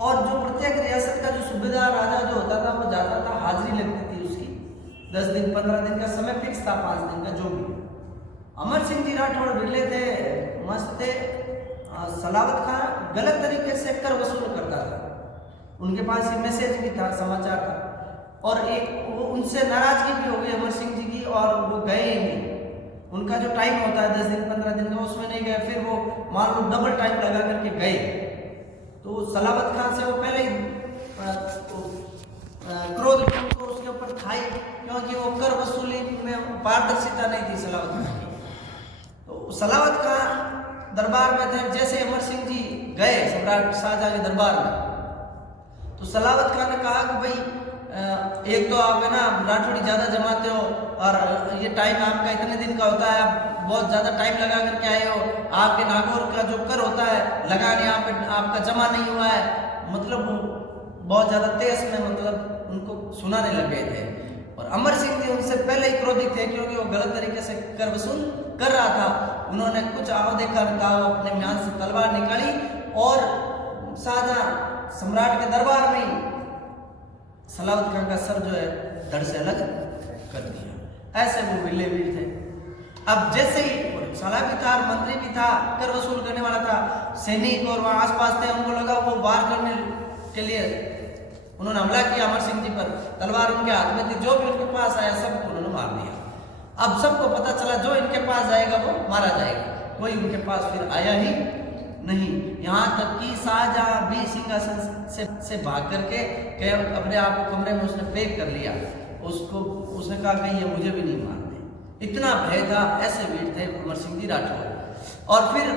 और जो प्रत्येक रियासत का जो सूबेदार राजा जो होता था वो जाता था, हाजिरी लगती थी उसकी, 10 दिन 15 दिन का समय फिक्स था, 5 दिन का जो भी। अमर सिंह जी राठौड़ बिरले थे, मस्त थे। सलावत खान गलत तरीके से कर वसूल करता था, उनके पास ये मैसेज भी था, समाचार था, और एक वो उनसे नाराजगी भी हो गई अमर सिंह जी की, और वो गए ही नहीं। उनका जो टाइम होता है 10 दिन 15 दिन का, उसमें नहीं गए। फिर वो मान लो डबल टाइम लगा करके गए, तो सलावत खान से वो पहले ही क्रोध उनको उसके ऊपर था ही, क्योंकि वो कर वसूली में पारदर्शिता नहीं थी सलावत खान की। तो सलावत खान दरबार में थे। जैसे अमर सिंह जी गए सम्राट शाहजहां के दरबार में, तो सलावत खान ने कहा कि भाई एक तो आप है ना राठौड़ी ज़्यादा जमाते हो, और ये टाइम आपका इतने दिन का होता है, आप बहुत ज़्यादा टाइम लगा करके आए हो, आपके नागौर का जो कर होता है लगाने आपका जमा नहीं हुआ है, मतलब बहुत ज़्यादा तेज में मतलब उनको सुनाने लग गए थे। और अमर सिंह जी उनसे पहले ही क्रोधित थे, क्योंकि वो गलत तरीके से कर वसूल कर रहा था। उन्होंने कुछ आहो देखा था, वो अपने म्यान से तलवार निकाली और शाहजहां सम्राट के दरबार में ही सलावत खान का सर जो है धड़ से अलग कर दिया। ऐसे वो बिरले वीर थे। अब जैसे ही साला भी था, मंत्री भी था, कर वसूल करने वाला था, सैनिक और वहां आसपास थे, उनको लगा वो वार करने के लिए उन्होंने हमला किया अमर सिंह जी पर। तलवार उनके हाथ में थी, जो भी उनके पास आया सबको उन्होंने मार दिया। अब सबको पता चला जो इनके पास जाएगा वो मारा जाएगा, कोई उनके पास फिर आया ही नहीं। यहाँ तक कि शाहजहां भी सिंहासन से भाग करके अपने आप को कमरे में उसने पैक कर लिया। उसने कहा कहीं ये मुझे भी नहीं मारते, इतना भय था। ऐसे वीर थे अमर सिंह जी राठौड़। और फिर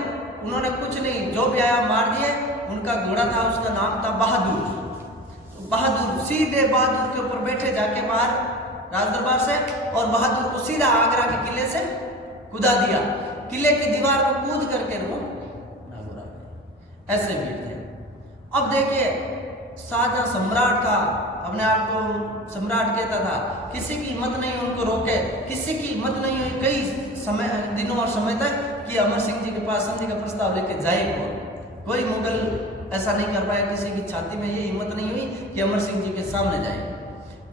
उन्होंने कुछ नहीं, जो भी आया मार दिए। उनका घोड़ा था, उसका नाम था बहादुर। तो बहादुर सीधे बहादुर के ऊपर बैठे जाके बाहर राजदरबार से, और बहादुर को सीधा आगरा के किले से कूदा दिया। किले की दीवार को कूद करके वो ऐसे वीर थे। अब देखिए शाहजहां सम्राट था, अपने आप को सम्राट कहता था, किसी की हिम्मत नहीं उनको रोके, किसी की हिम्मत नहीं हुई कई समय दिनों और समय तक कि अमर सिंह जी के पास संधि का प्रस्ताव लेके जाए। कोई मुगल ऐसा नहीं कर पाया, किसी की छाती में ये हिम्मत नहीं हुई कि अमर सिंह जी के सामने जाए।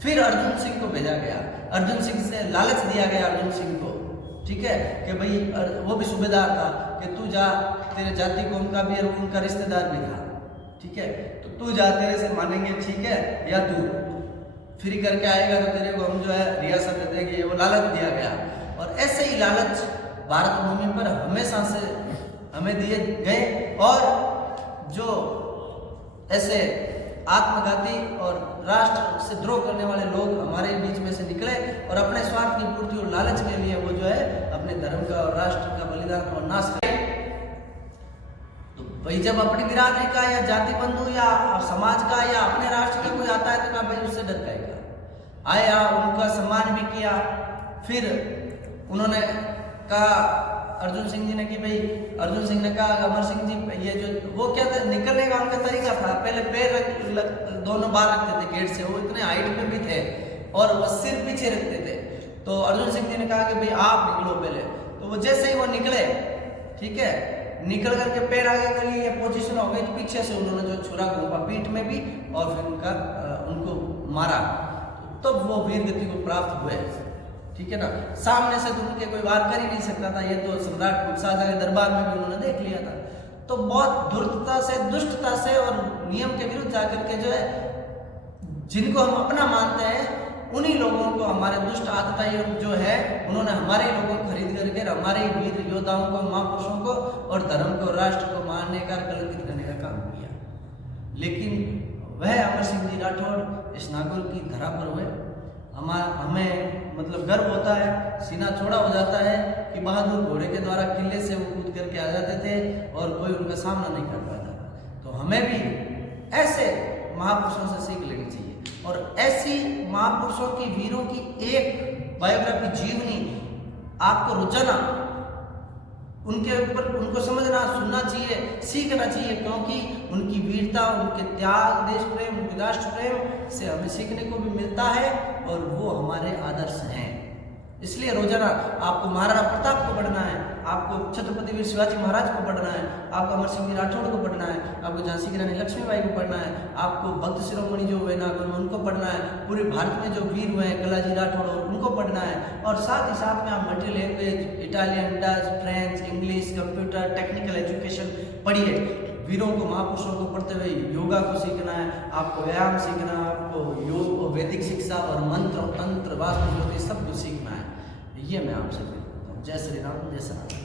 फिर अर्जुन सिंह को भेजा गया, अर्जुन सिंह से लालच दिया गया अर्जुन सिंह को, ठीक है, कि भाई वो भी सूबेदार था कि तू जा, तेरे जाति को उनका भी उनका रिश्तेदार भी था, ठीक है, तो तू जा, तेरे से मानेंगे, ठीक है, या तू फ्री करके आएगा तो तेरे को हम जो है रियासत दे देंगे। वो लालच दिया गया। और ऐसे ही लालच भारत भूमि पर हमेशा से हमें दिए गए। और जो ऐसे आत्मघाती और राष्ट्र से द्रोह करने वाले लोग हमारे बीच में से निकले और अपने स्वार्थ की पूर्ति और लालच के लिए वो जो है अपने धर्म का और राष्ट्र का बलिदान और नाश करे। तो भाई जब अपनी बिरादरी का या जाति बंधु या समाज का या अपने राष्ट्र का कोई आता है तो क्या भाई उससे डर जाएगा। आया, उनका सम्मान भी किया। फिर उन्होंने कहा अर्जुन सिंह जी ने कि भाई, अर्जुन सिंह ने कहा अमर सिंह जी ये जो वो क्या था, निकलने का उनका तरीका था, पहले पैर दोनों बाहर रखते थे गेट से, वो इतने हाइट में भी थे और वो सिर पीछे रखते थे। तो अर्जुन सिंह जी ने कहा कि भाई आप निकलो पहले। तो वो जैसे ही वो निकले, ठीक है, निकल करके पैर आगे कर लिए, पोजीशन हो गई, तो पीछे से उन्होंने जो छुरा घोंपा पीठ में भी और फिर उनको मारा। तब वो वीर गति को प्राप्त हुए, ठीक है ना। सामने से तो उनके कोई वार कर ही नहीं सकता था, ये तो सम्राट शाहजहां के दरबार में भी उन्होंने देख लिया था। तो बहुत धूर्तता से, दुष्टता से और नियम के विरुद्ध जाकर के जो है, जिनको हम अपना मानते हैं उन्हीं लोगों को, हमारे दुष्ट आतताई जो है, उन्होंने हमारे लोगों को खरीद करके हमारे वीर योद्धाओं को, महापुरुषों को और धर्म को, राष्ट्र को मारने का, कलंकित करने का काम किया। लेकिन वह अमर सिंह जी राठौड़ इस नागौर की धरा पर हुए। हमें मतलब गर्व होता है, सीना चौड़ा हो जाता है कि बहादुर घोड़े के द्वारा किले से वो कूद करके आ जाते थे और कोई उनका सामना नहीं कर पाता। तो हमें भी ऐसे महापुरुषों से सीख लेनी चाहिए और ऐसी महापुरुषों की, वीरों की एक बायोग्राफी, जीवनी आपको रोजाना उनके ऊपर उनको समझना, सुनना चाहिए, सीखना चाहिए, क्योंकि उनकी वीरता, उनके त्याग, देश प्रेम, उनके राष्ट्र प्रेम से हमें सीखने को भी मिलता है और वो हमारे आदर्श हैं। इसलिए रोजाना आपको महाराणा प्रताप को पढ़ना है, आपको छत्रपति वीर शिवाजी महाराज को पढ़ना है, आपको अमर सिंह राठौड़ को पढ़ना है, आपको झांसी की रानी लक्ष्मीबाई को पढ़ना है, आपको भक्त शिरोमणि जो हुए नागौर उनको पढ़ना है, पूरे भारत में जो वीर हुए हैं कलाजी राठौड़ उनको पढ़ना है। और साथ ही साथ में आप multi language Italian, Dutch, French, English, computer, technical education पढ़िए। वीरों को महापुरुषों को पढ़ते हुए योगा को सीखना है, आपको व्यायाम सीखना है, आपको योग और वैदिक शिक्षा और मंत्र और तंत्र वास्तु ज्योतिष सब कुछ सीखना है। ये मैं आपसे कहता हूँ। जय श्री राम, जय श्री राम।